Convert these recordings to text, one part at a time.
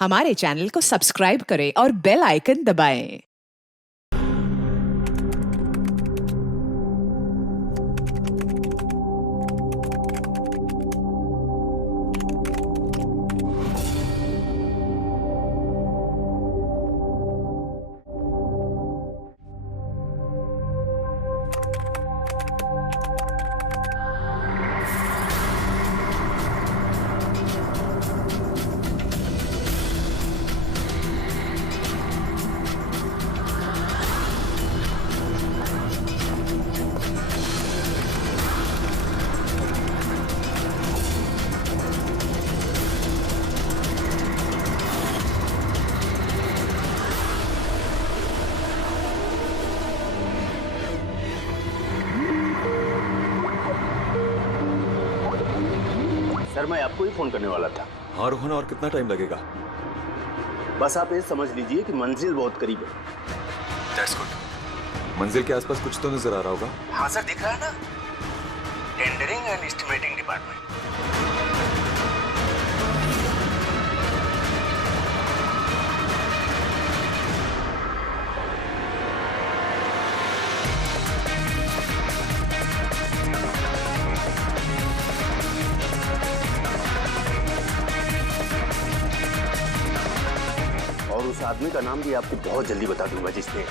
हमारे चैनल को सब्सक्राइब करें और बेल आइकन दबाएं। सर मैं आपको ही फोन करने वाला था। हाँ रोहन, और कितना टाइम लगेगा? बस आप ये समझ लीजिए कि मंजिल बहुत करीब है। That's good। मंजिल के आसपास कुछ तो नजर आ रहा होगा। हाँ सर, दिख रहा है ना, टेंडरिंग एंड एस्टिमेटिंग डिपार्टमेंट। और उस आदमी का नाम भी आपको बहुत जल्दी बता दूंगा जिसने।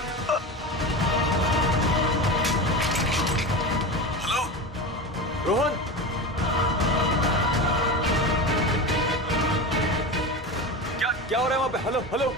हेलो रोहन, क्या हो रहा है वहां पे? Hello hello.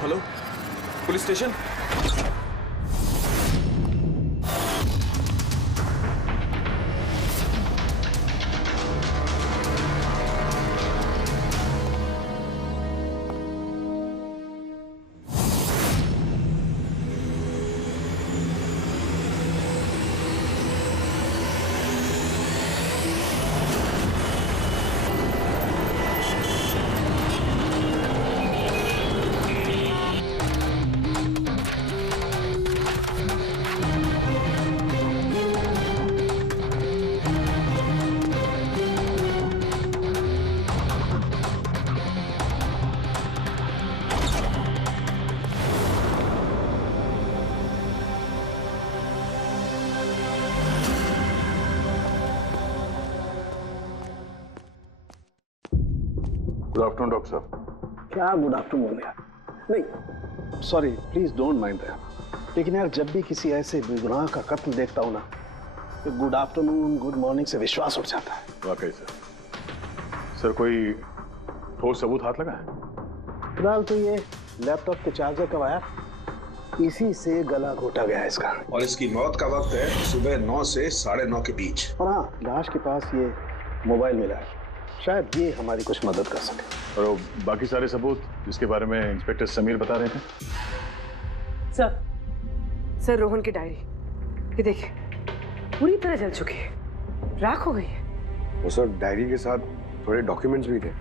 Hello, police station. Good afternoon doctor साहब। क्या गुड आफ्टरनून यार? नहीं sorry, please don't mind that. लेकिन यार जब भी किसी ऐसे बेगुनाह का कत्ल देखता हूं ना, तो गुड आफ्टरनून गुड मॉर्निंग से विश्वास उठ जाता है। वाकई सर कोई ठोस सबूत हाथ लगा है? फिलहाल तो ये लैपटॉप के चार्जर का वायर, इसी से गला घोटा गया है इसका। और इसकी मौत का वक्त है सुबह 9 से 9:30 के बीच। और हाँ, लाश के पास ये मोबाइल मिला है, शायद ये हमारी कुछ मदद कर सके। और बाकी सारे सबूत जिसके बारे में इंस्पेक्टर समीर बता रहे थे? सर रोहन की डायरी, ये देखिए, पूरी तरह जल चुकी है, राख हो गई है। वो सर डायरी के साथ थोड़े डॉक्यूमेंट्स भी थे,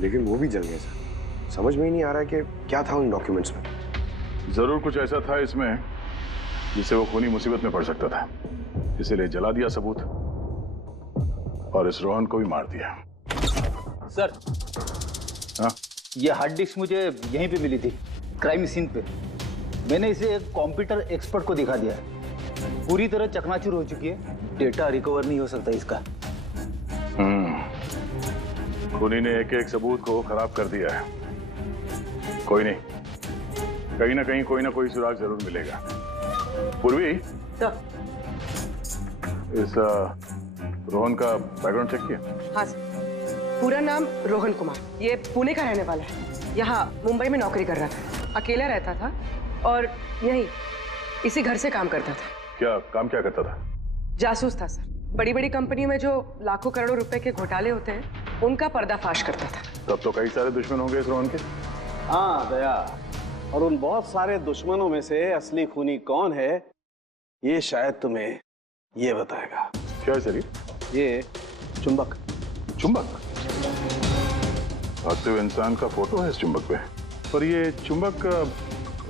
लेकिन वो भी जल गए सर। समझ में ही नहीं आ रहा है कि क्या था उन डॉक्यूमेंट्स में। जरूर कुछ ऐसा था इसमें जिससे वो खूनी मुसीबत में पड़ सकता था, इसीलिए जला दिया सबूत और इस रोहन को भी मार दिया। सर, हाँ? ये हार्ड डिस्क मुझे यहीं पे मिली थी, क्राइम सीन पे। मैंने इसे एक कंप्यूटर एक्सपर्ट को दिखा दिया है। पूरी तरह चकनाचूर हो चुकी है, डेटा रिकवर नहीं हो सकता इसका। खूनी ने एक एक सबूत को खराब कर दिया है। कोई नहीं, कहीं ना कहीं कोई ना कोई सुराग जरूर मिलेगा। पूर्वी, इस रोहन का बैकग्राउंड चेक किया? हाँ सर, पूरा नाम रोहन कुमार, ये पुणे का रहने वाला है। यहाँ मुंबई में नौकरी कर रहा था, अकेला रहता था और यहीं इसी घर से काम करता था। क्या काम क्या करता था? जासूस था सर। बड़ी बड़ी कंपनियों में जो लाखों करोड़ों रुपए के घोटाले होते हैं उनका पर्दाफाश करता था। तब तो कई सारे दुश्मन होंगे इस रोहन के। हाँ दया, और उन बहुत सारे दुश्मनों में से असली खूनी कौन है ये शायद तुम्हें ये बताएगा। क्या है सर ये चुंबक। चुंबक? भागते हुए इंसान का फोटो है इस चुंबक पे, पर ये चुंबक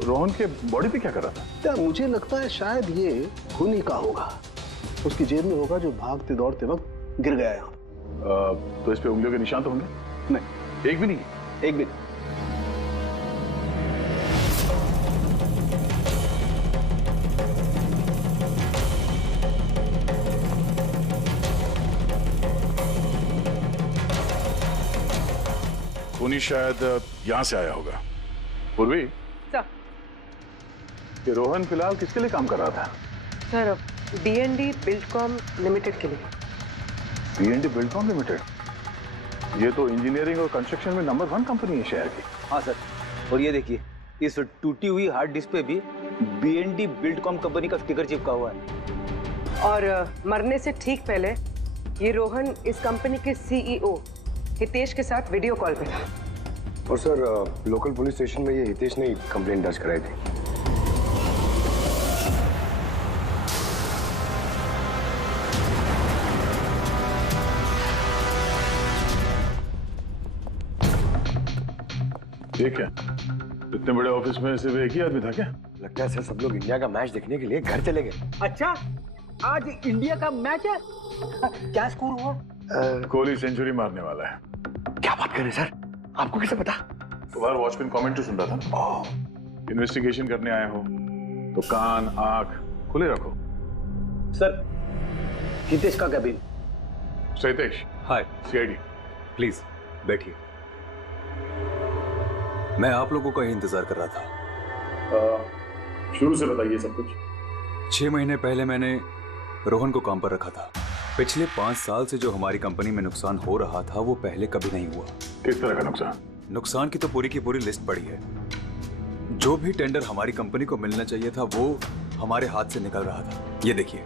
रोहन के बॉडी पे क्या कर रहा था? क्या मुझे लगता है शायद ये खूनी का होगा, उसकी जेब में होगा जो भागते दौड़ते वक्त गिर गया यहाँ। तो इस पे उंगलियों के निशान तो होंगे? नहीं, एक भी नहीं। एक भी नहीं। खूनी शायद यहां से आया होगा। पूर्वी, सर। ये रोहन फिलहाल किसके लिए काम कर रहा था? सर, B&D बिल्डकॉम लिमिटेड के लिए। B&D Buildcom limited? ये तो इंजीनियरिंग और कंस्ट्रक्शन में नंबर 1 कंपनी है शहर की। हाँ सर, और ये देखिए इस टूटी हुई हार्ड डिस्क पे भी B&D बिल्डकॉम कंपनी का स्टिकर चिपका हुआ है। और मरने से ठीक पहले ये रोहन इस कंपनी के CEO हितेश के साथ वीडियो कॉल पे था। और सर लोकल पुलिस स्टेशन में ये हितेश ने कंप्लेंट दर्ज कराई थी। ये क्या? इतने बड़े ऑफिस में सिर्फ एक ही आदमी था क्या? लगता है सर सब लोग इंडिया का मैच देखने के लिए घर चले गए। अच्छा, आज इंडिया का मैच है। क्या स्कोर हुआ? कोहली सेंचुरी मारने वाला है। क्या बात कर रहे हैं सर, आपको कैसे पता? बाहर वॉचमैन कमेंट्री सुन रहा था। इन्वेस्टिगेशन करने आए हो तो कान आंख खुले रखो। सर, हितेश का cabin. Hitesh, hi CID। Please बैठिए। मैं आप लोगों का ही इंतजार कर रहा था। शुरू से बताइए सब कुछ। 6 महीने पहले मैंने रोहन को काम पर रखा था। पिछले 5 साल से जो हमारी कंपनी में नुकसान हो रहा था वो पहले कभी नहीं हुआ। किस तरह का नुकसान? नुकसान की तो पूरी की पूरी लिस्ट पड़ी है। जो भी टेंडर हमारी कंपनी को मिलना चाहिए था वो हमारे हाथ से निकल रहा था। ये देखिए,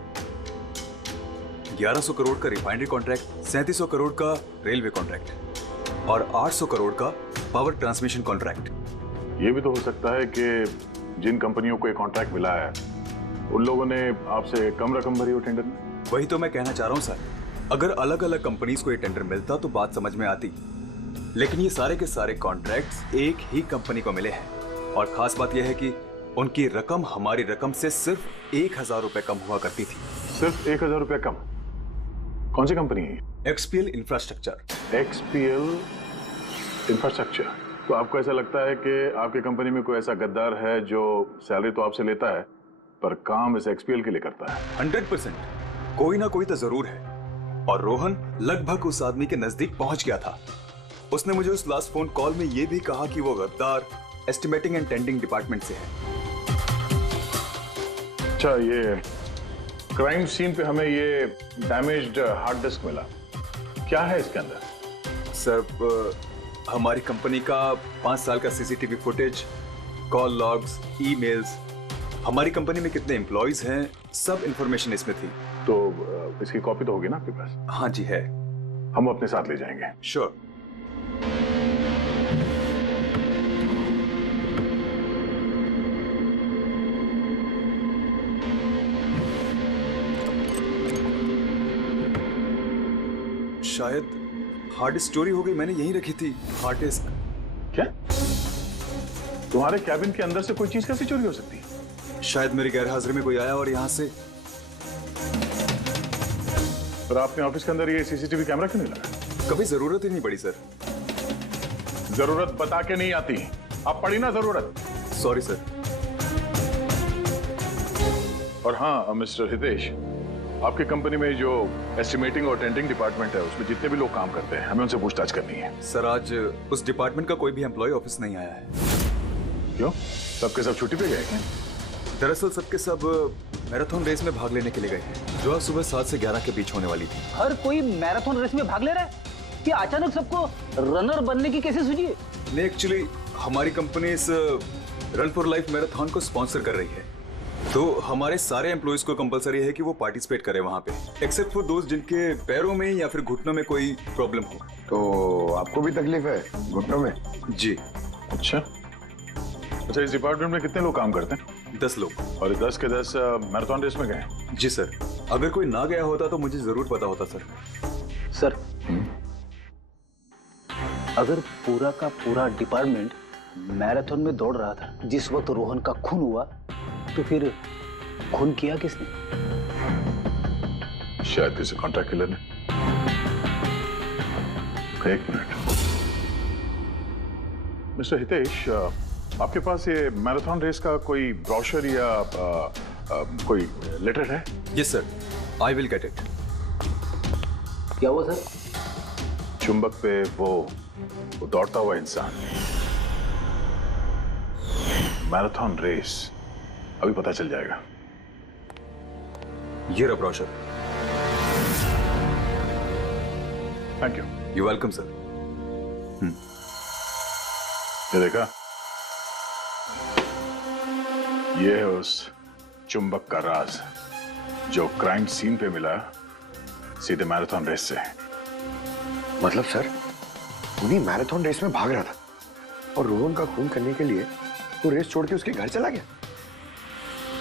1100 करोड़ का रिफाइनरी कॉन्ट्रैक्ट, 3700 करोड़ का रेलवे कॉन्ट्रैक्ट और 800 करोड़ का पावर ट्रांसमिशन कॉन्ट्रैक्ट। ये भी तो हो सकता है कि जिन कंपनियों को ये कॉन्ट्रैक्ट मिला है उन लोगों ने आपसे कम रकम भरी हो टेंडर में। वही तो मैं कहना चाह रहा हूं सर। अगर अलग अलग कंपनीज को ये टेंडर मिलता तो बात समझ में आती, लेकिन ये सारे के सारे कॉन्ट्रैक्ट्स एक ही कंपनी को मिले हैं। और खास बात यह है कि उनकी रकम हमारी रकम से सिर्फ 1000 रुपए कम हुआ करती थी। सिर्फ 1000 रुपए कम? कौन सी कंपनी है? XPL infrastructure. XPL infrastructure. तो आपको ऐसा लगता है कि आपकी कंपनी में कोई ऐसा गद्दार है जो सैलरी तो आपसे लेता है पर काम इस XPL के लिए करता है? 100% कोई ना कोई तो जरूर है। और रोहन लगभग उस आदमी के नजदीक पहुंच गया था। उसने मुझे उस लास्ट फोन कॉल में यह भी कहा कि वो गद्दार एस्टिमेटिंग एंड टेंडिंग डिपार्टमेंट से है। अच्छा, ये क्राइम सीन पे हमें ये डैमेज्ड हार्ड डिस्क मिला, क्या है इसके अंदर? सर, हमारी कंपनी का 5 साल का CCTV footage, call logs, emails, हमारी कंपनी में कितने एम्प्लॉइज हैं, सब इंफॉर्मेशन इसमें थी। तो इसकी कॉपी तो होगी ना आपके पास? हाँ जी है। हम अपने साथ ले जाएंगे। श्योर। शायद हार्ड डिस्क चोरी हो गई, मैंने यहीं रखी थी हार्ड डिस्क। क्या? तुम्हारे कैबिन के अंदर से कोई चीज कैसे चोरी हो सकती है? शायद मेरी गैरहाजिरी में कोई आया और यहाँ से। पर आपने ऑफिस के अंदर ये CCTV कैमरा क्यों नहीं लगा? कभी जरूरत ही नहीं पड़ी सर। जरूरत बता के नहीं आती, अब पड़ी ना जरूरत। Sorry sir. और हाँ मिस्टर हितेश, आपकी कंपनी में जो एस्टिमेटिंग और टेंडिंग डिपार्टमेंट है उसमें जितने भी लोग काम करते हैं हमें उनसे पूछताछ करनी है। सर, आज उस डिपार्टमेंट का कोई भी एम्प्लॉय ऑफिस नहीं आया है। क्यों? सबके सब छुट्टी पे गए क्या? दरअसल सबके सब मैराथन रेस में भाग लेने के लिए गए हैं जो आज सुबह 7 से 11 के बीच होने वाली थी। हर कोई मैराथन रेस में भाग ले रहा है कि अचानक सबको रनर बनने की कैसे सूझी है? नहीं, एक्चुअली हमारी कंपनी इस रन फॉर लाइफ मैराथन को स्पॉन्सर कर रही है। तो हमारे सारे एम्प्लॉइज को कंपलसरी है कि वो पार्टिसिपेट करें वहाँ पे, एक्सेप्ट फॉर दोस्त जिनके पैरों में या फिर घुटनों में कोई प्रॉब्लम हो। तो आपको भी तकलीफ है घुटनों में? जी। अच्छा, इस डिपार्टमेंट में कितने लोग काम करते हैं? 10 लोग। और 10 के 10 मैराथन रेस में गए? जी सर, अगर कोई ना गया होता तो मुझे जरूर पता होता सर। सर, अगर पूरा का पूरा डिपार्टमेंट मैराथन में दौड़ रहा था जिस वक्त रोहन का खून हुआ, तो फिर खून किया किसने? शायद किसी कॉन्ट्रैक्ट किलर ने। एक मिनट मिस्टर हितेश, आपके पास ये मैराथन रेस का कोई ब्रोशर या कोई लेटर है? Yes sir, I will get it. क्या हुआ सर? चुंबक पे वो दौड़ता हुआ इंसान, मैराथन रेस, अभी पता चल जाएगा। ये रहा brochure. Thank you. You welcome sir. ये देखा, ये है उस चुंबक का राज जो क्राइम सीन पे मिला सीधे मैराथन रेस से। मतलब सर, उन्हीं मैराथन रेस में भाग रहा था और रोहन का खून करने के लिए वो रेस छोड़ के उसके घर चला गया।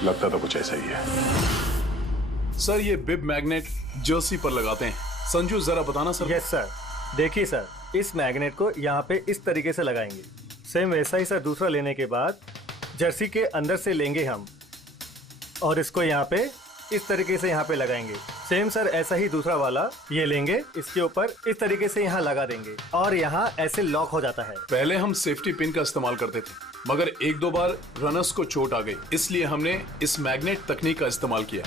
लगता तो कुछ ऐसा ही है। सर, ये बिब मैग्नेट जर्सी पर लगाते हैं। संजू, जरा बताना सर। Yes sir. देखिए सर, इस मैग्नेट को यहाँ पे इस तरीके से लगाएंगे। सेम वैसा ही सर दूसरा लेने के बाद जर्सी के अंदर से लेंगे हम और इसको यहाँ पे इस तरीके से यहाँ पे लगाएंगे। सेम सर ऐसा ही दूसरा वाला ये लेंगे, इसके ऊपर इस तरीके से यहाँ लगा देंगे और यहाँ ऐसे लॉक हो जाता है। पहले हम सेफ्टी पिन का इस्तेमाल करते थे, मगर एक दो बार रनर्स को चोट आ गई, इसलिए हमने इस मैग्नेट तकनीक का इस्तेमाल किया।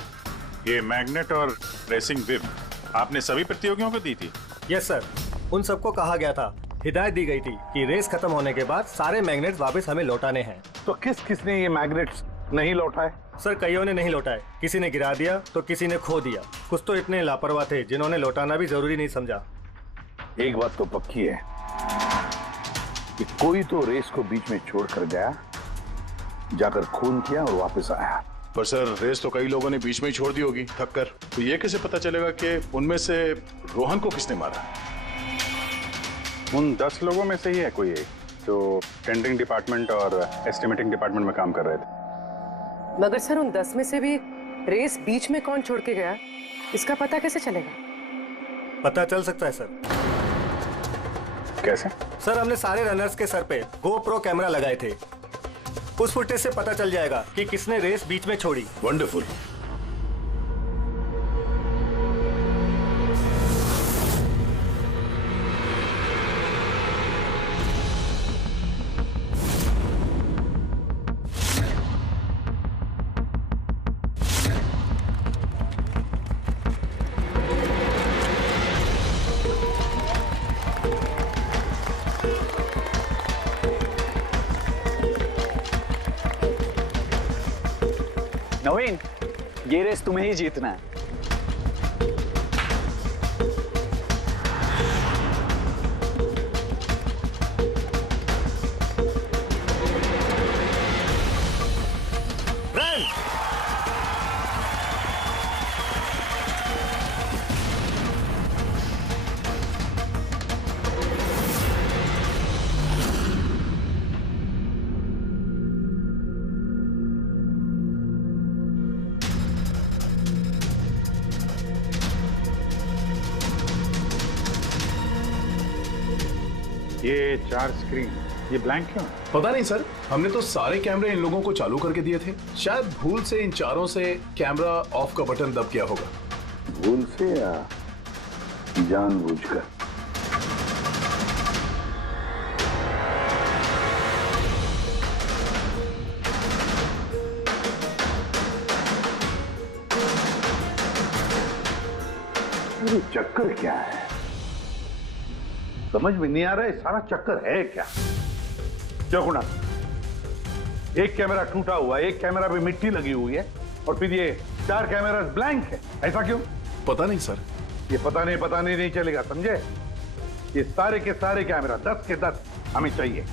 ये मैग्नेट और रेसिंग विप आपने सभी प्रतियोगियों को दी थी? यस सर, उन सबको कहा गया था, हिदायत दी गई थी कि रेस खत्म होने के बाद सारे मैग्नेट्स वापस हमें लौटाने हैं। तो किसने ये मैग्नेट्स नहीं लौटाए? सर, कईयों ने नहीं लौटाए, किसी ने गिरा दिया तो किसी ने खो दिया। कुछ तो इतने लापरवाह थे जिन्होंने लौटाना भी जरूरी नहीं समझा। एक बात तो पक्की है कि कोई तो रेस को बीच में छोड़कर गया, जाकर खून किया और वापस आया। पर सर, रेस तो कई लोगों ने बीच में ही छोड़ दी होगी थक कर, तो ये कैसे पता चलेगा कि उनमें से रोहन को किसने मारा? उन 10 लोगों में से ही है कोई एक जो टेंडरिंग डिपार्टमेंट और एस्टिमेटिंग डिपार्टमेंट में काम कर रहे थे। मगर सर, उन 10 में से भी रेस बीच में कौन छोड़ के गया, इसका पता कैसे चलेगा? पता चल सकता है सर। कैसे? सर, हमने सारे रनर्स के सर पे GoPro कैमरा लगाए थे, उस फुटेज से पता चल जाएगा कि किसने रेस बीच में छोड़ी। वंडरफुल। नवीन, ये रेस तुम्हें ही जीतना है। रन! ये 4 स्क्रीन, ये ब्लैंक क्यों? पता नहीं सर, हमने तो सारे कैमरे इन लोगों को चालू करके दिए थे। शायद भूल से इन चारों से कैमरा ऑफ का बटन दब किया होगा। भूल से या जानबूझकर? ये चक्कर क्या है? समझ में नहीं आ रहा है, सारा चक्कर है क्या? क्यों गुणा? एक कैमरा टूटा हुआ है, एक कैमरा पे मिट्टी लगी हुई है और फिर ये 4 कैमरा ब्लैंक है, ऐसा क्यों? पता नहीं सर। ये पता नहीं चलेगा, समझे? ये सारे के सारे कैमरा 10 के 10 हमें चाहिए।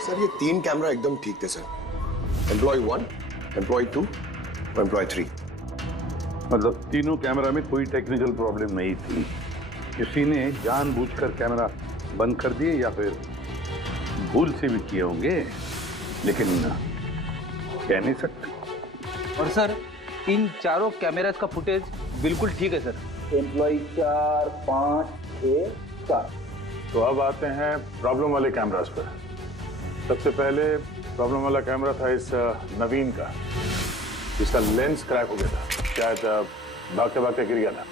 सर ये 3 कैमरा एकदम ठीक थे सर। एम्प्लॉय 1, एम्प्लॉय 2 और एम्प्लॉय 3। मतलब तीनों कैमरा में कोई टेक्निकल प्रॉब्लम नहीं थी। किसी ने जानबूझकर कैमरा बंद कर दिए या फिर भूल से भी किए होंगे, लेकिन कह नहीं सकते। और सर इन चारों कैमरास का फुटेज बिल्कुल ठीक है सर। एम्प्लॉय 4, 5, 6, 7। तो अब आते हैं प्रॉब्लम वाले कैमरास पर। सबसे पहले प्रॉब्लम वाला कैमरा था इस नवीन का, जिसका लेंस क्रैक हो गया था। शायद भागते भागते गिर गया था।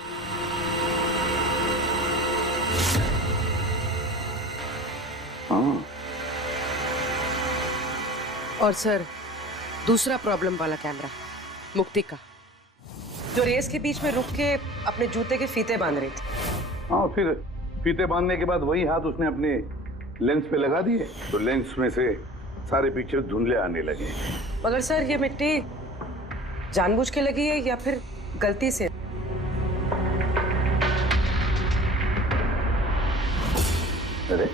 हाँ। और सर दूसरा प्रॉब्लम वाला कैमरा मुक्ति का, जो रेस के बीच में रुक के अपने जूते के फीते बांध रही थी। हाँ, फिर फीते बांधने के बाद वही हाथ उसने अपने लेंस पे लगा दिए, तो लेंस में से सारे पिक्चर धुंधले आने लगे। मगर सर ये मिट्टी जानबूझ के लगी है या फिर गलती से? अरे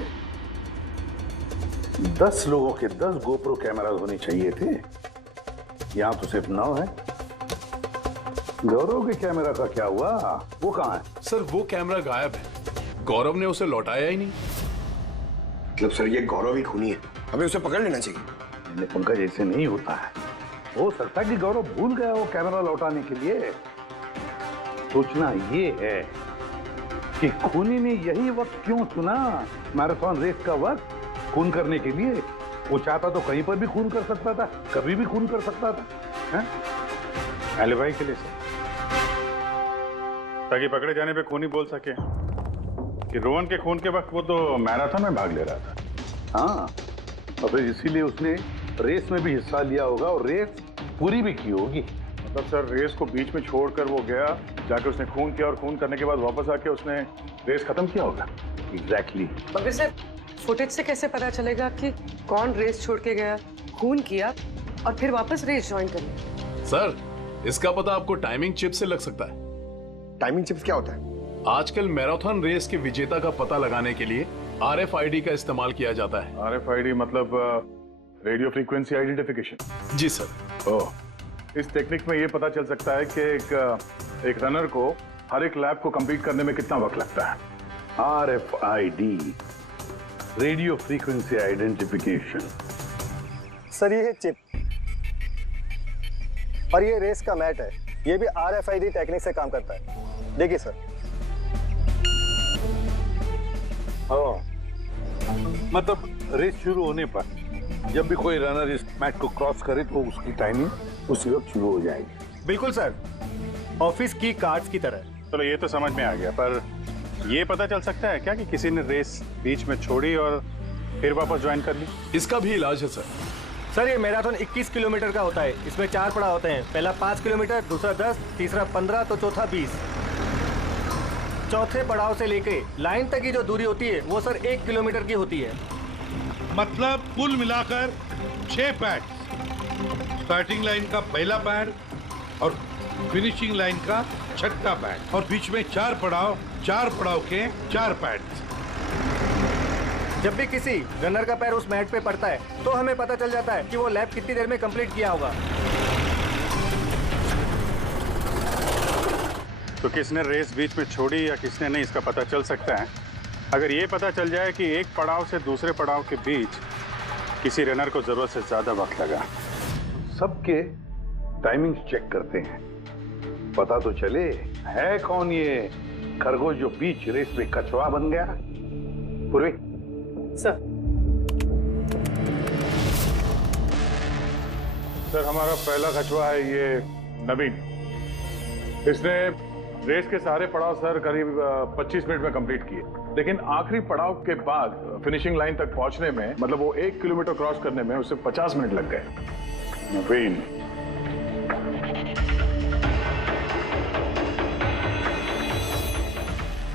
10 लोगों के 10 गोप्रो कैमरा होने चाहिए थे, यहाँ तो सिर्फ 9 है। गौरव के कैमरा का क्या हुआ? वो कहाँ है? सर वो कैमरा गायब है, गौरव ने उसे लौटाया ही नहीं। मतलब सर ये गौरव ही खूनी है, हमें उसे पकड़ लेना चाहिए। लेकिन उनका जैसे नहीं होता है। हो सकता है कि गौरव भूल गया वो कैमरा लौटाने के लिए। सोचना ये है कि खूनी ने यही वक्त क्यों चुना, मैराथन रेस का वक्त, खून करने के लिए। वो चाहता तो कहीं पर भी खून कर सकता था, कभी भी खून कर सकता था। एलिबाई के लिए सर, ताकि पकड़े जाने पे खूनी बोल सके कि रोहन के खून के वक्त वो तो मैराथन में भाग ले रहा था। हाँ, और फिर इसीलिए उसने रेस में भी हिस्सा लिया होगा और रेस पूरी भी की होगी। मतलब सर रेस को बीच में छोड़कर वो गया, जाके उसने खून किया और खून करने के बाद वापस आके उसने रेस खत्म किया होगा। एग्जैक्टली। मगर सर फुटेज से कैसे पता चलेगा कि कौन रेस छोड़ के गया, खून किया और फिर वापस रेस ज्वाइन कर लिया? सर इसका पता आपको टाइमिंग चिप से लग सकता है। टाइमिंग चिप्स क्या होता है? आजकल मैराथन रेस के विजेता का पता लगाने के लिए RFID का इस्तेमाल किया जाता है। RFID मतलब रेडियो फ्रीक्वेंसी आइडेंटिफिकेशन? जी सर। ओह, इस टेक्निक में ये पता चल सकता है कि एक रनर को हर एक लैप को कंप्लीट करने में कितना वक्त लगता है। RFID, radio frequency identification. Sir ये है चिप और ये रेस का मैट है, ये भी RFID टेक्निक से काम करता है। देखिए सर। मतलब रेस शुरू होने पर जब भी कोई रनर इस मैट को क्रॉस करे तो उसकी टाइमिंग उसी वक्त शुरू हो जाएगी। बिल्कुल सर, ऑफिस की कार्ड्स की तरह। चलो ये तो समझ में आ गया, पर ये पता चल सकता है क्या कि किसी ने रेस बीच में छोड़ी और फिर वापस ज्वाइन कर ली? इसका भी इलाज है सर। सर ये मैराथन 21 किलोमीटर का होता है। इसमें 4 पड़ाव होते हैं। पहला 5 किलोमीटर, दूसरा 10, तीसरा 15 तो चौथा 20। चौथे पड़ाव से लेके लाइन तक की जो दूरी होती है वो सर 1 किलोमीटर की होती है। मतलब कुल मिलाकर 6 पैड। स्टार्टिंग लाइन का पहला पैड और फिनिशिंग लाइन का छठा पैड, और बीच में 4 पड़ाव, 4 पड़ाव के 4 पैड। जब भी किसी रनर का पैर उस मैट पे पड़ता है तो हमें पता चल जाता है कि वो लैप कितनी देर में कंप्लीट किया होगा। तो किसने रेस बीच में छोड़ी या किसने नहीं, इसका पता चल सकता है अगर ये पता चल जाए कि एक पड़ाव से दूसरे पड़ाव के बीच किसी रनर को जरूरत से ज्यादा वक्त लगा। सबके टाइमिंग चेक करते हैं, पता तो चले है कौन ये खरगोश जो बीच रेस में कछुआ बन गया। पूर्वी सर। सर हमारा पहला कछुआ है ये नवीन। इसने रेस के सारे पड़ाव सर करीब 25 मिनट में कंप्लीट किए, लेकिन आखिरी पड़ाव के बाद फिनिशिंग लाइन तक पहुंचने में, मतलब वो 1 किलोमीटर क्रॉस करने में उसे 50 मिनट लग गए। नवीन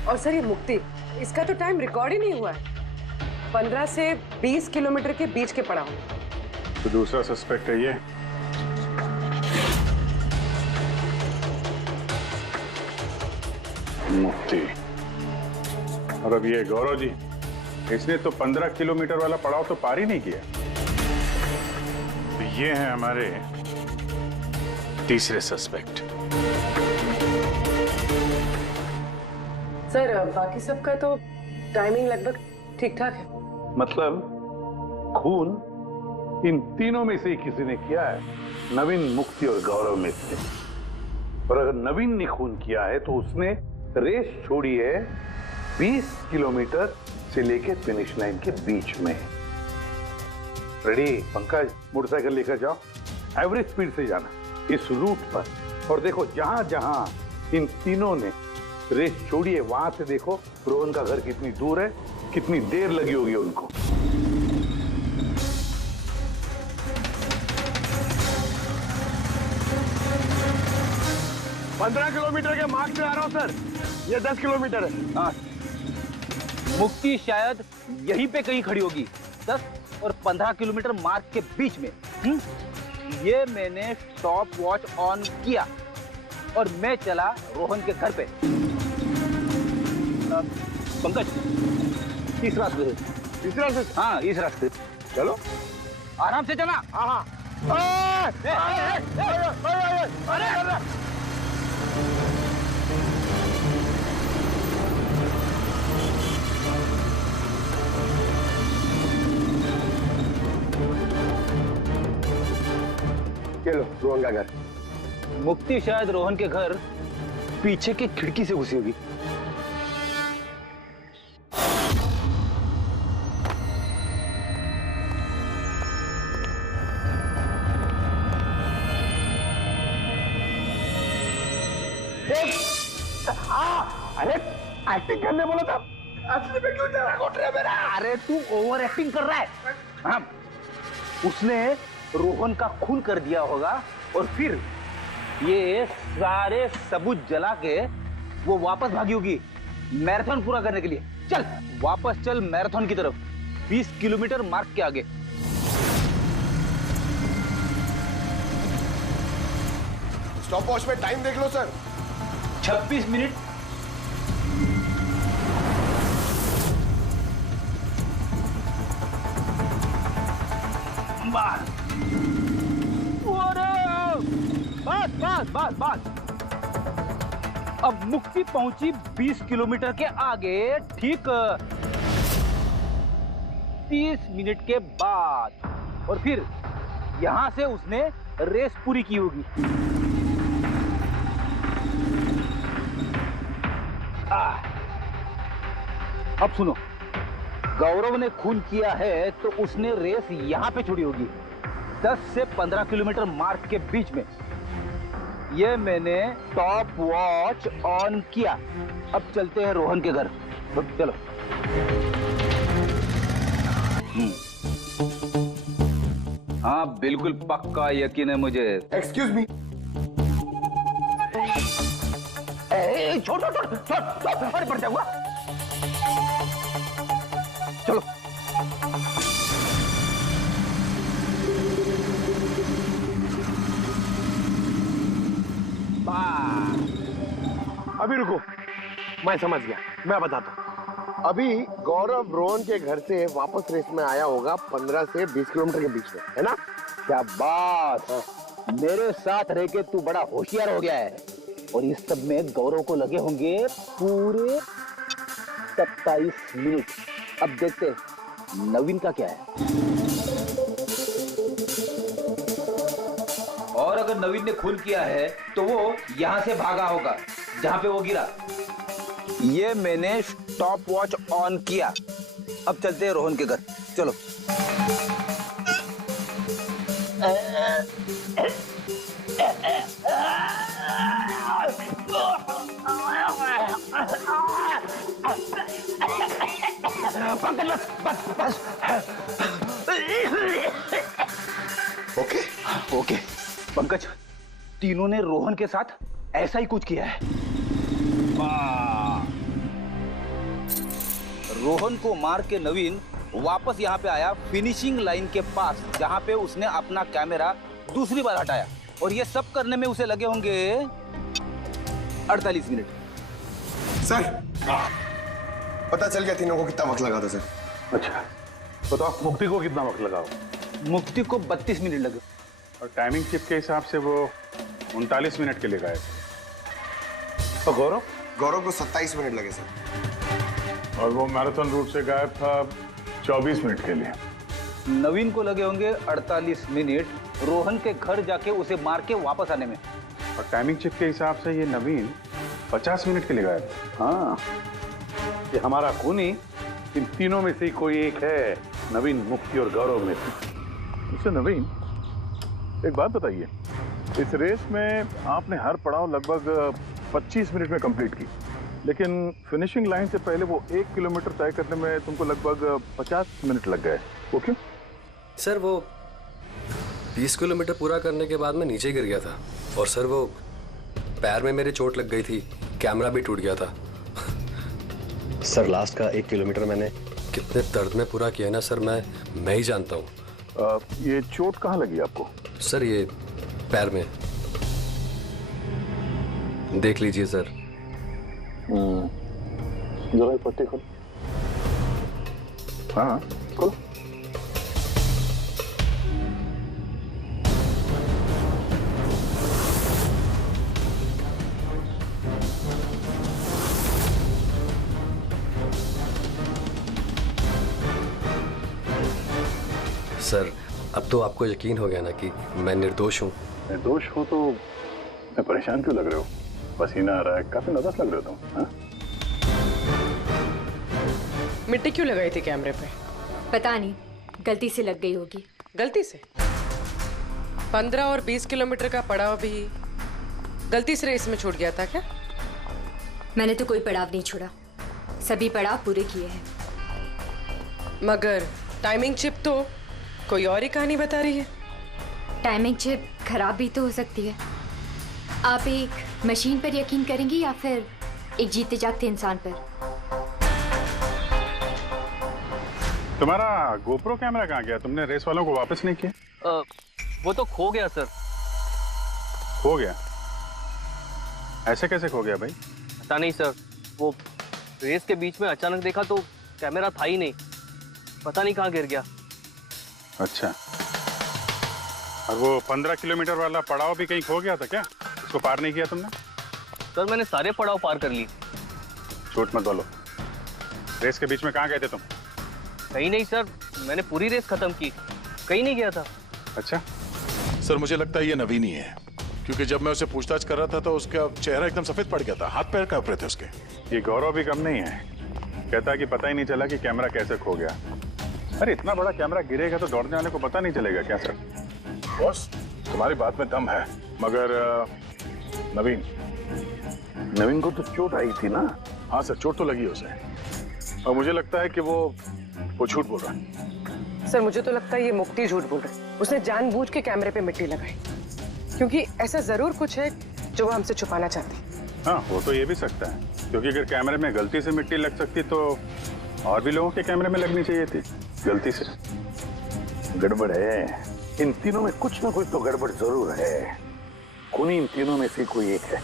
और सर ये मुक्ति, इसका तो टाइम रिकॉर्ड ही नहीं हुआ है। 15 से 20 किलोमीटर के बीच के पड़ाव। तो दूसरा सस्पेक्ट है ये। मुक्ति। और अब ये गौरव जी, इसने तो 15 किलोमीटर वाला पड़ाव तो पार ही नहीं किया। ये हैं हमारे तीसरे सस्पेक्ट। सर बाकी सबका तो टाइमिंग लगभग ठीक ठाक है। मतलब खून इन तीनों में से किसी ने किया है, नवीन, मुक्ति और गौरव में से। और अगर नवीन ने खून किया है तो उसने रेस छोड़ी है 20 किलोमीटर से लेके फिनिश लाइन के बीच में। रेडी पंकज, मोटरसाइकिल लेकर जाओ, एवरेज स्पीड से जाना इस रूट पर। और देखो जहां जहां इन तीनों ने रेस छोड़ी है वहां से देखो रोहन का घर कितनी दूर है, कितनी देर लगी होगी उनको। पंद्रह किलोमीटर के मार्ग से आ रहा हूं सर, ये 10 किलोमीटर है। हाँ, मुक्ति शायद यहीं पे कहीं खड़ी होगी, 10 और 15 किलोमीटर मार्ग के बीच में। ये मैंने स्टॉप वॉच ऑन किया और मैं चला रोहन के घर पे। पंकज इस रास्ते से। इस रास्ते से? हाँ इस रास्ते। चलो आराम से चला। हाँ चलो रोहन का घर। मुक्ति शायद रोहन के घर पीछे के खिड़की से घुसी होगी। अरे एक्टिंग करने बोला था, असली में क्यों तेरा कोट रहा है मेरा? अरे तू ओवर एक्टिंग कर रहा है। हाँ, उसने रोहन का खून कर दिया होगा और फिर ये सारे सबूत जला के वो वापस भागी होगी मैराथन पूरा करने के लिए। चल वापस चल मैराथन की तरफ, 20 किलोमीटर मार्ग के आगे। स्टॉप वॉच में टाइम देख लो सर। 26 मिनट। बस। अब मुक्ति पहुंची 20 किलोमीटर के आगे, ठीक 30 मिनट के बाद। और फिर यहां से उसने रेस पूरी की होगी। अब सुनो, गौरव ने खून किया है तो उसने रेस यहां पे छोड़ी होगी, 10 से 15 किलोमीटर मार्ग के बीच में। ये मैंने टॉप वॉच ऑन किया। अब चलते हैं रोहन के घर। चलो। हाँ बिल्कुल पक्का यकीन है मुझे। Excuse me. छोड़ अरे पड़ जाऊंगा। चलो। अभी रुको, मैं समझ गया, मैं बताता हूँ। अभी गौरव रोहन के घर से वापस रेस में आया होगा 15 से 20 किलोमीटर के बीच में, है ना? क्या बात। मेरे साथ रह के तू बड़ा होशियार हो गया है। और इस सब में गौरव को लगे होंगे पूरे 27 मिनट। अब देखते नवीन का क्या है। और अगर नवीन ने खून किया है तो वो यहां से भागा होगा जहां पे वो गिरा। ये मैंने स्टॉप वॉच ऑन किया। अब चलते हैं रोहन के घर। चलो। बस। ओके पंकज, तीनों ने रोहन के साथ ऐसा ही कुछ किया है। रोहन को मार के नवीन वापस यहाँ पे आया फिनिशिंग लाइन के पास, जहाँ पे उसने अपना कैमरा दूसरी बार हटाया। और ये सब करने में उसे लगे होंगे 48 मिनट। सर पता चल गया तीनों को कितना वक्त लगा था सर। अच्छा बताओ, मुक्ति को कितना वक्त लगा? मुक्ति को 32 मिनट लगे। और टाइमिंग चिप के हिसाब से वो 39 मिनट के लिए गए थे। तो गौरव को 27 मिनट लगे सर। और वो मैराथन रूट से गायब था 24 मिनट के लिए। नवीन को लगे होंगे 48 मिनट रोहन के घर जाके उसे मार के वापस आने में। और टाइमिंग चिप के हिसाब से ये नवीन 50 मिनट के लिए गायब था। हाँ, ये हमारा खूनी इन तीनों में से ही कोई एक है, नवीन, मुक्ति और गौरव में से। मिस्टर नवीन, एक बात बताइए, इस रेस में आपने हर पड़ाव लगभग 25 मिनट में कंप्लीट की, लेकिन फिनिशिंग लाइन से पहले वो 1 किलोमीटर तय करने में तुमको लगभग 50 मिनट लग गए। वो क्यों? सर वो 20 किलोमीटर पूरा करने के बाद मैं नीचे गिर गया था और सर वो पैर में मेरे चोट लग गई थी, कैमरा भी टूट गया था। सर लास्ट का 1 किलोमीटर मैंने कितने दर्द में पूरा किया ना सर, मैं ही जानता हूँ। ये चोट कहाँ लगी आपको? सर ये पैर में, देख लीजिए सर। जरा पट्टी खोल। हाँ खोलो। सर अब तो आपको यकीन हो गया ना कि मैं निर्दोष हूँ। निर्दोष हो तो मैं परेशान क्यों लग रहे हो? पसीना आ रहा है, काफी नर्वस लग रहे हो तुम। हाँ? मिट्टी क्यों लगाई थी कैमरे पे? पता नहीं, गलती से लग गई होगी। गलती से? 15 और 20 किलोमीटर का पड़ाव भी गलती से रेस में छूट गया था क्या? मैंने तो कोई पड़ाव नहीं छोड़ा, सभी पड़ाव पूरे किए हैं। मगर टाइमिंग चिप तो कोई और ही कहानी बता रही है। टाइमिंग चिप खराब भी तो हो सकती है। आप एक मशीन पर यकीन करेंगी या फिर एक जीते जागते इंसान पर? तुम्हारा गोप्रो कैमरा कहाँ गया? तुमने रेस वालों को वापस नहीं किया? वो तो खो गया सर। खो गया? ऐसे कैसे खो गया भाई? पता नहीं सर, वो रेस के बीच में अचानक देखा तो कैमरा था ही नहीं, पता नहीं कहाँ गिर गया। अच्छा, और वो 15 किलोमीटर वाला पड़ाव भी कहीं खो गया था क्या? उसको पार नहीं किया तुमने? सर मैंने सारे पड़ाव पार कर लिए। झूठ मत बोलो, रेस के बीच में कहाँ गए थे तुम? कहीं नहीं सर, मैंने पूरी रेस खत्म की, कहीं नहीं गया था। अच्छा सर, मुझे लगता है ये नवीन ही है, क्योंकि जब मैं उसे पूछताछ कर रहा था तो उसका चेहरा एकदम सफेद पड़ गया था, हाथ पैर कांप रहे थे उसके। ये गौरव भी कम नहीं है, कहता है कि पता ही नहीं चला कि कैमरा कैसे खो गया। अरे इतना बड़ा कैमरा गिरेगा तो दौड़ने वाले को पता नहीं चलेगा क्या सर? बॉस, तुम्हारी बात में दम है, मगर नवीन को तो चोट आई थी ना? हाँ सर, चोट तो लगी उसे, और मुझे लगता है कि वो झूठ बोल रहा है। सर मुझे तो लगता है ये मुक्ति झूठ बोल रही है। उसने जानबूझ के कैमरे पे मिट्टी लगाई, क्योंकि ऐसा जरूर कुछ है जो वो हमसे छुपाना चाहती है। हाँ, हो तो ये भी सकता है, क्योंकि अगर कैमरे में गलती से मिट्टी लग सकती तो और भी लोगों के कैमरे में लगनी चाहिए थी गलती से। गड़बड़ है, इन तीनों में कुछ ना कुछ तो गड़बड़ जरूर है। खूनी इन तीनों में से कोई एक है।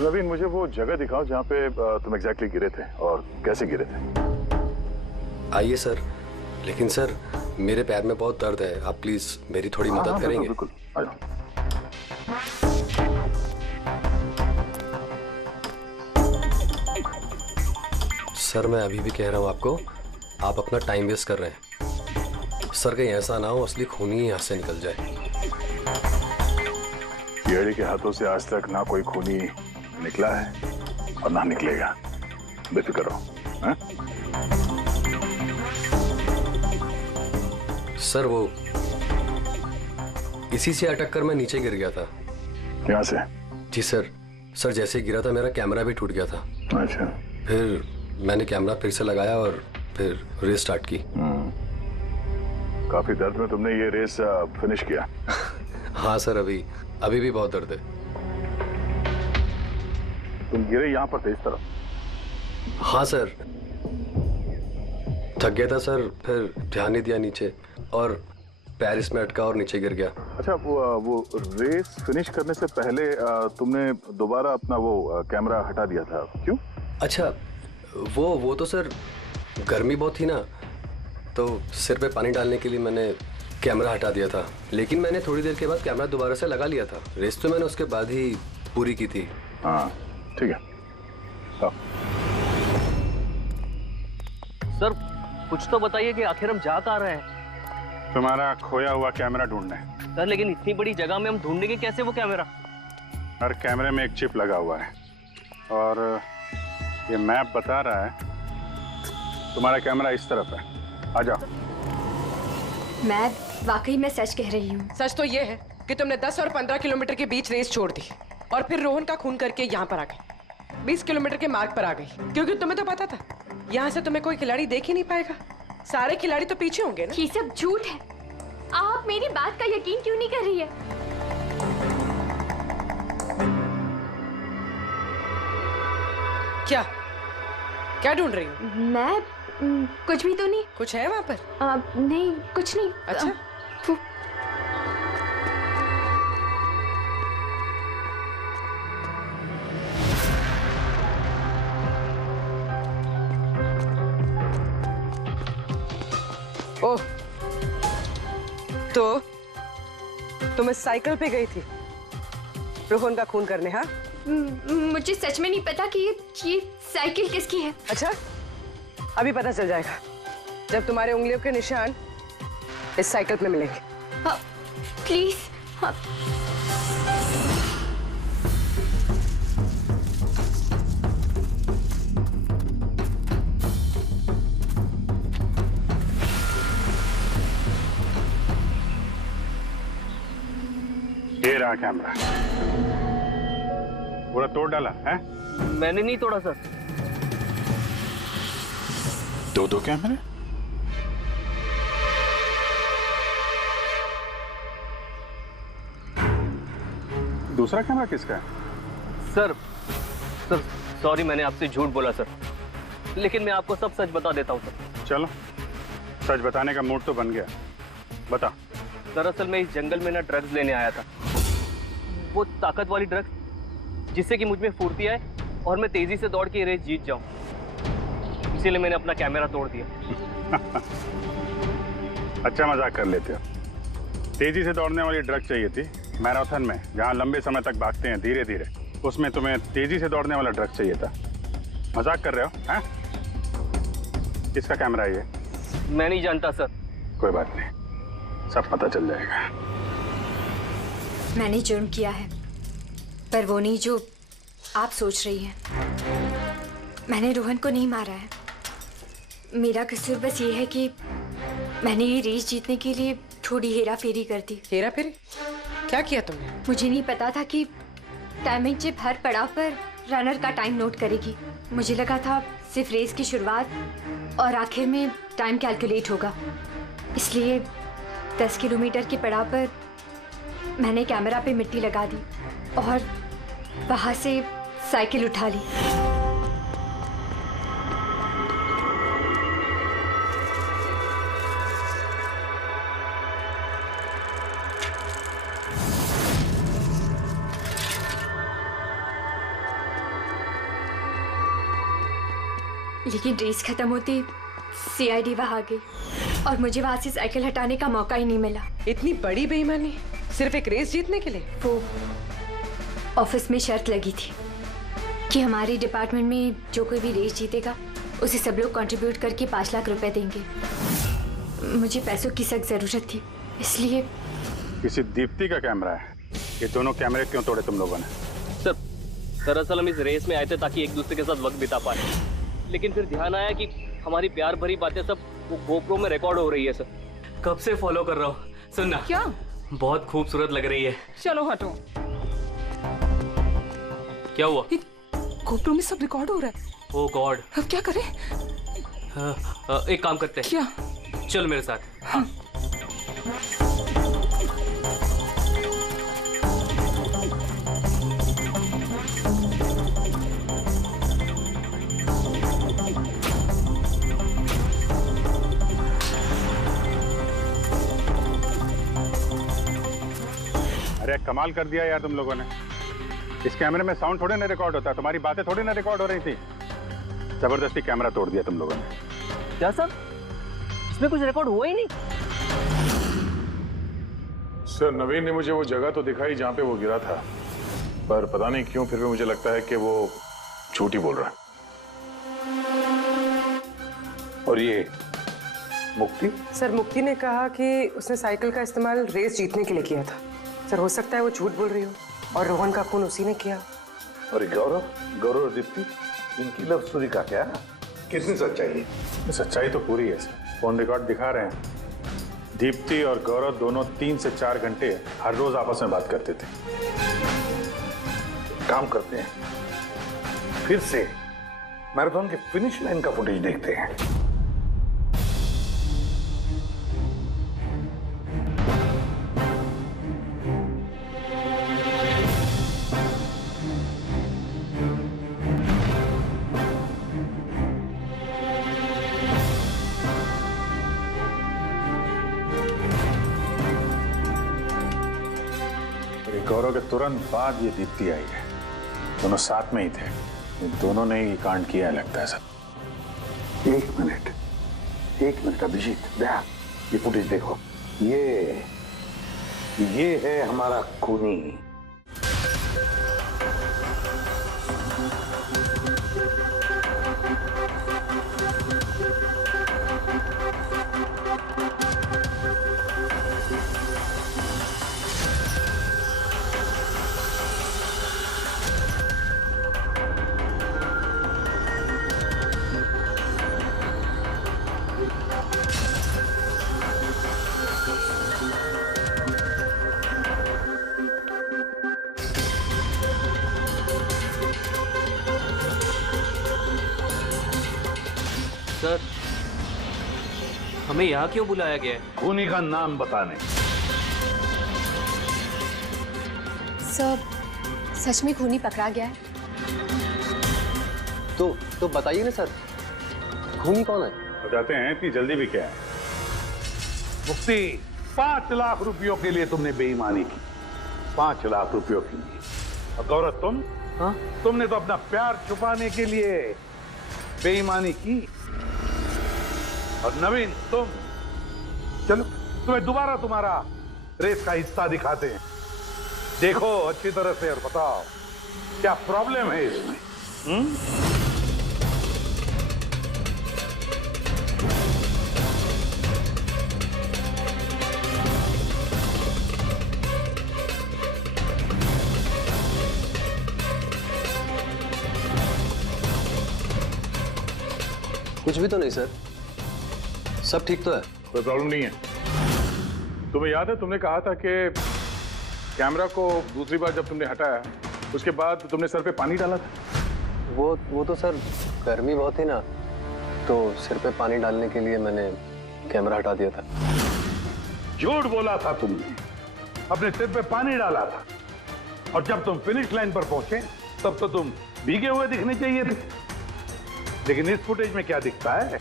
नवीन, मुझे वो जगह दिखाओ जहाँ पे तुम एग्जैक्टली गिरे थे और कैसे गिरे थे। आइए सर, लेकिन सर मेरे पैर में बहुत दर्द है, आप प्लीज मेरी थोड़ी मदद करेंगे? बिल्कुल, आ जाओ। सर मैं अभी भी कह रहा हूँ आपको, आप अपना टाइम वेस्ट कर रहे हैं। सर कहीं ऐसा ना हो असली खूनी ही यहाँ से निकल जाए। येड़ी के हाथों से आज तक ना कोई खूनी निकला है और ना निकलेगा, बेफिक्र रहो। हाँ? सर वो इसी से अटक कर मैं नीचे गिर गया था। यहाँ से? जी सर, सर जैसे गिरा था मेरा कैमरा भी टूट गया था। अच्छा। फिर मैंने कैमरा फिर से लगाया और फिर रेस स्टार्ट की। काफी दर्द में तुमने ये रेस फिनिश किया? हाँ सर, अभी भी बहुत दर्द है। तुम गिरे यहाँ पर थे इस तरफ? हाँ सर, थक गया था सर, फिर ध्यान नहीं दिया नीचे और पैर इसमें अटका और नीचे गिर गया। अच्छा, वो रेस फिनिश करने से पहले तुमने दोबारा अपना वो कैमरा हटा दिया था, क्यों? अच्छा, वो तो सर गर्मी बहुत थी ना, तो सिर पे पानी डालने के लिए मैंने कैमरा हटा दिया था, लेकिन मैंने थोड़ी देर के बाद कैमरा दोबारा से लगा लिया था। रेस तो मैंने उसके बाद ही पूरी की थी। हाँ ठीक है। सर कुछ तो बताइए कि आखिर हम जा कहाँ रहे हैं? तुम्हारा खोया हुआ कैमरा ढूंढने। सर लेकिन इतनी बड़ी जगह में हम ढूंढेंगे कैसे वो कैमरा? हर कैमरे में एक चिप लगा हुआ है और ये मैप बता रहा है तुम्हारा कैमरा इस तरफ है। आ जाओ। मैं वाकई में सच कह रही हूँ। सच तो ये है कि तुमने 10 और 15 किलोमीटर के बीच रेस छोड़ दी और फिर रोहन का खून करके यहाँ पर आ गई। 20 किलोमीटर के मार्ग पर आ गई, क्योंकि तुम्हें तो पता था यहाँ से तुम्हें कोई खिलाड़ी देख ही नहीं पाएगा। सारे खिलाड़ी तो पीछे होंगे ना। ये सब झूठ है। आप मेरी बात का यकीन क्यों नहीं कर रही है? क्या क्या ढूंढ रही हो? मैं कुछ भी तो नहीं। कुछ है वहाँ पर? नहीं कुछ नहीं। अच्छा ओह, तो तुम इस साइकिल पे गई थी रोहन का खून करने? हाँ, मुझे सच में नहीं पता कि ये साइकिल किसकी है। अच्छा, अभी पता चल जाएगा जब तुम्हारे उंगलियों के निशान इस साइकिल पे मिलेंगे। प्लीज। ये रहा कैमरा। पूरा तोड़ डाला है? मैंने नहीं तोड़ा सर। दो कैमरे? दूसरा कैमरा किसका है? सर सॉरी, मैंने आपसे झूठ बोला सर, लेकिन मैं आपको सब सच बता देता हूँ सर। चलो, सच बताने का मूड तो बन गया। बता। दरअसल मैं इस जंगल में ना ड्रग्स लेने आया था, वो ताकत वाली ड्रग्स जिससे कि मुझ में फुर्ती आए और मैं तेजी से दौड़ के रेस जीत जाऊं। इसीलिए मैंने अपना कैमरा तोड़ दिया। अच्छा मजाक कर लेते हो। तेजी से दौड़ने वाली ड्रग चाहिए थी मैराथन में, जहाँ लंबे समय तक भागते हैं धीरे धीरे, उसमें तुम्हें तेजी से दौड़ने वाला ड्रग चाहिए था। मजाक कर रहे हो? हैं? किसका कैमरा है ये? मैं नहीं जानता सर। कोई बात नहीं, सब पता चल जाएगा। मैंने जुर्म किया है, पर वो नहीं जो आप सोच रही हैं। मैंने रोहन को नहीं मारा है। मेरा कसूर बस ये है कि मैंने ये रेस जीतने के लिए थोड़ी हेरा फेरी कर दी। हेरा फेरी? क्या किया तुमने? मुझे नहीं पता था कि टाइमिंग चिप हर पड़ाव पर रनर का टाइम नोट करेगी। मुझे लगा था सिर्फ रेस की शुरुआत और आखिर में टाइम कैलकुलेट होगा। इसलिए 10 किलोमीटर के पड़ाव पर मैंने कैमरा पे मिट्टी लगा दी और वहां से साइकिल उठा ली। लेकिन रेस खत्म होते सीआईडी वहां आ गई और मुझे वहां से साइकिल हटाने का मौका ही नहीं मिला। इतनी बड़ी बेईमानी सिर्फ एक रेस जीतने के लिए? वो ऑफिस में शर्त लगी थी कि हमारे डिपार्टमेंट में जो कोई भी रेस जीतेगा उसे सब लोग कंट्रीब्यूट करके 5 लाख रुपए देंगे। मुझे पैसों की सख्त जरूरत थी, इसलिए। किसी दीप्ति का कैमरा है? ये दोनों कैमरे क्यों तोड़े तुम लोगों ने? सर दरअसल हम इस रेस में आए थे ताकि एक दूसरे के साथ वक्त बिता पाए, लेकिन फिर ध्यान आया कि हमारी प्यार भरी बातें सब वो गोप्रो में रिकॉर्ड हो रही है। सर कब से फॉलो कर रहा हूँ। सुनना, क्या? बहुत खूबसूरत लग रही है। चलो हटो। क्या हुआ? गोप्रो में सब रिकॉर्ड हो रहा है। ओह गॉड, अब क्या करें? एक काम करते हैं। क्या? चल मेरे साथ। हाँ। अरे कमाल कर दिया यार तुम लोगों ने। इस कैमरे में साउंड थोड़ी ना रिकॉर्ड होता, तुम्हारी बातें थोड़ी ना रिकॉर्ड हो रही थी। जबरदस्ती कैमरा तोड़ दिया तुम लोगों ने। क्या सर? इसमें कुछ रिकॉर्ड हुआ ही नहीं? सर नवीन ने मुझे वो जगह तो दिखाई जहां पे वो गिरा था, पर पता नहीं क्यों फिर भी मुझे लगता है कि वो झूठ ही बोल रहा है। और ये मुक्ति? सर मुक्ति ने कहा कि उसने साइकिल का इस्तेमाल रेस जीतने के लिए किया था। सर हो सकता है वो झूठ बोल रही हो और रोहन का खून उसी ने किया। और गौरव और दीप्ति, इनकी लव स्टोरी का क्या? कितनी सच्चाई है? सच्चाई तो पूरी है सर, फोन रिकॉर्ड दिखा रहे हैं। दीप्ति और गौरव दोनों 3 से 4 घंटे हर रोज आपस में बात करते थे। काम करते हैं, फिर से मैराथन के फिनिश लाइन का फुटेज देखते हैं। गौरव के तुरंत बाद ये दीप्ति आई है, दोनों साथ में ही थे। ये दोनों ने ही कांड किया है लगता है सर। एक मिनट अभिजीत, दया, ये फुटेज देखो। ये है हमारा खूनी। सर हमें यहाँ क्यों बुलाया गया है? खूनी का नाम बताने। सर सच में खूनी पकड़ा गया है? तो बताइए ना सर, खूनी कौन है? बताते हैं, इतनी जल्दी भी क्या है? मुक्ति, 5 लाख रुपयों के लिए तुमने बेईमानी की। 5 लाख रुपयों के लिए। और गौरव तुम? हाँ? तुमने तो अपना प्यार छुपाने के लिए बेईमानी की। और नवीन तुम, चलो तुम्हें दोबारा तुम्हारा रेस का हिस्सा दिखाते हैं। देखो अच्छी तरह से और बताओ क्या प्रॉब्लम है इसमें। कुछ भी तो नहीं सर, सब ठीक तो है। कोई प्रॉब्लम नहीं है। तुम्हें याद है तुमने कहा था कि कैमरा को दूसरी बार जब तुमने हटाया उसके बाद तुमने सर पे पानी डाला था? वो तो सर गर्मी बहुत थी ना, तो सिर पे पानी डालने के लिए मैंने कैमरा हटा दिया था। झूठ बोला था तुमने, अपने सिर पे पानी डाला था। और जब तुम फिनिश लाइन पर पहुंचे तब तो तुम भीगे हुए दिखने चाहिए थे। लेकिन इस फुटेज में क्या दिखता है?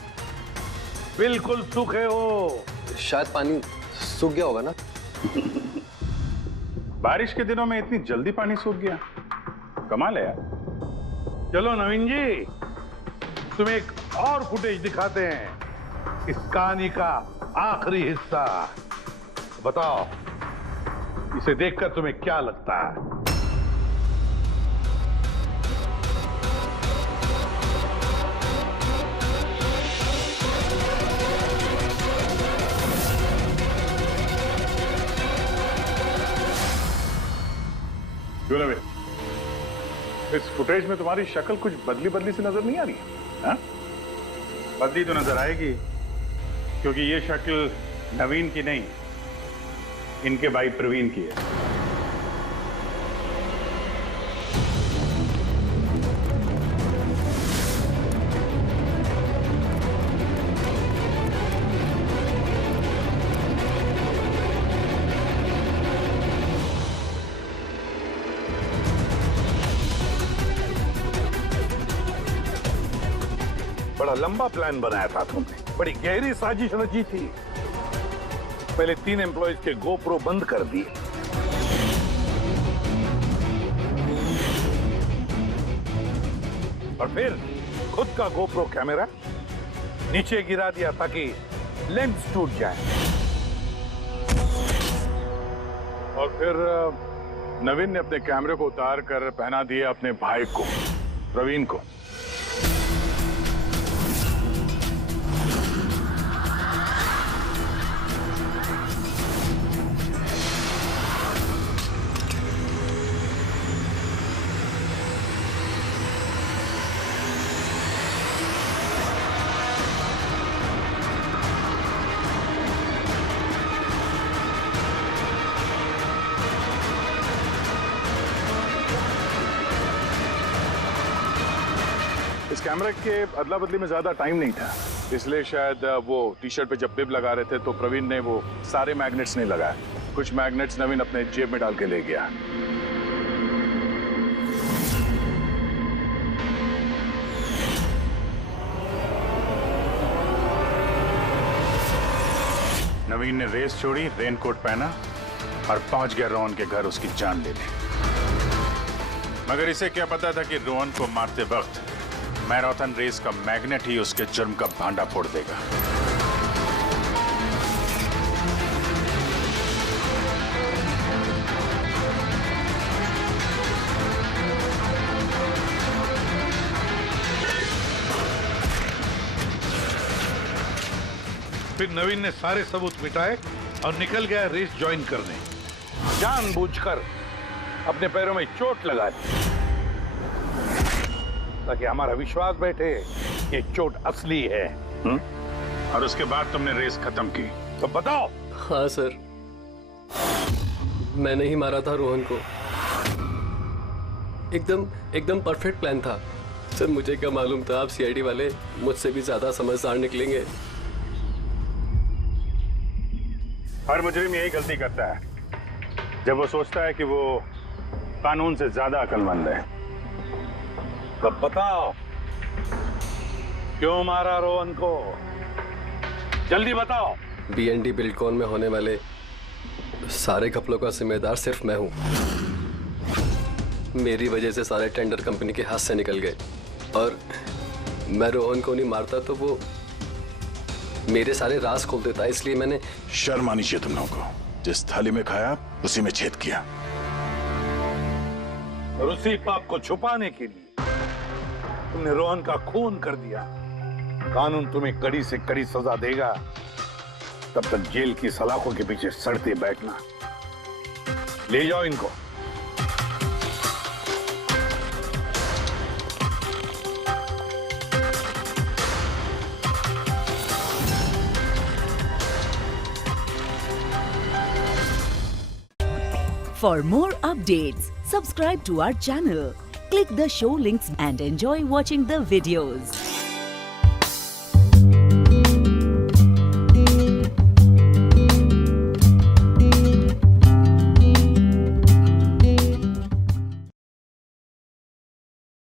बिल्कुल सूखे हो। शायद पानी सूख गया होगा ना। बारिश के दिनों में इतनी जल्दी पानी सूख गया, कमाल है यार। चलो नवीन जी, तुम्हें एक और फुटेज दिखाते हैं, इस कहानी का आखिरी हिस्सा। बताओ इसे देखकर तुम्हें क्या लगता है? क्यों नवीन, इस फुटेज में तुम्हारी शक्ल कुछ बदली बदली सी नजर नहीं आ रही है? हाँ? बदली तो नजर आएगी, क्योंकि ये शक्ल नवीन की नहीं, इनके भाई प्रवीण की है। बड़ा लंबा प्लान बनाया था तुमने, बड़ी गहरी साजिश रची थी। पहले 3 एम्प्लॉइज के गोप्रो बंद कर दिए, और फिर खुद का गोप्रो कैमरा नीचे गिरा दिया ताकि लेंस टूट जाए। और फिर नवीन ने अपने कैमरे को उतार कर पहना दिया अपने भाई को, प्रवीण को। इस कैमरे के अदला बदली में ज्यादा टाइम नहीं था, इसलिए शायद वो टी शर्ट पे जब बिब लगा रहे थे तो प्रवीण ने वो सारे मैग्नेट्स नहीं लगाए। कुछ मैग्नेट्स नवीन अपने जेब में डाल के ले गया। नवीन ने रेस छोड़ी, रेनकोट पहना और पहुंच गया रोहन के घर उसकी जान लेने। मगर इसे क्या पता था कि रोहन को मारते वक्त मैराथन रेस का मैग्नेट ही उसके जुर्म का भांडा फोड़ देगा। फिर नवीन ने सारे सबूत मिटाए और निकल गया रेस ज्वाइन करने। जानबूझकर अपने पैरों में चोट लगा दी ताकि हमारा विश्वास बैठे कि चोट असली है। और उसके बाद तुमने रेस खत्म की, तो बताओ। हाँ सर, मैंने ही मारा था रोहन को। एकदम परफेक्ट प्लान था सर। मुझे क्या मालूम था आप सीआईडी वाले मुझसे भी ज्यादा समझदार निकलेंगे। हर मुजरिम यही गलती करता है जब वो सोचता है कि वो कानून से ज्यादा अक्लमंद है। तो बताओ क्यों मारा रोहन को, जल्दी बताओ। बीएनडी बिल्डकॉन में होने वाले सारे घपलों का जिम्मेदार सिर्फ मैं हूं। मेरी वजह से सारे टेंडर कंपनी के हाथ से निकल गए और मैं रोहन को नहीं मारता तो वो मेरे सारे राज खोल देता। इसलिए मैंने शर्म आनी चाहिए तुम लोगों को। जिस थाली में खाया उसी में छेद किया। और उसी पाप को छुपाने के लिए तुमने रोहन का खून कर दिया। कानून तुम्हें कड़ी से कड़ी सजा देगा, तब तक जेल की सलाखों के पीछे सड़ते बैठना। ले जाओ इनको। For more updates, subscribe to our channel, click the show links and enjoy watching the videos.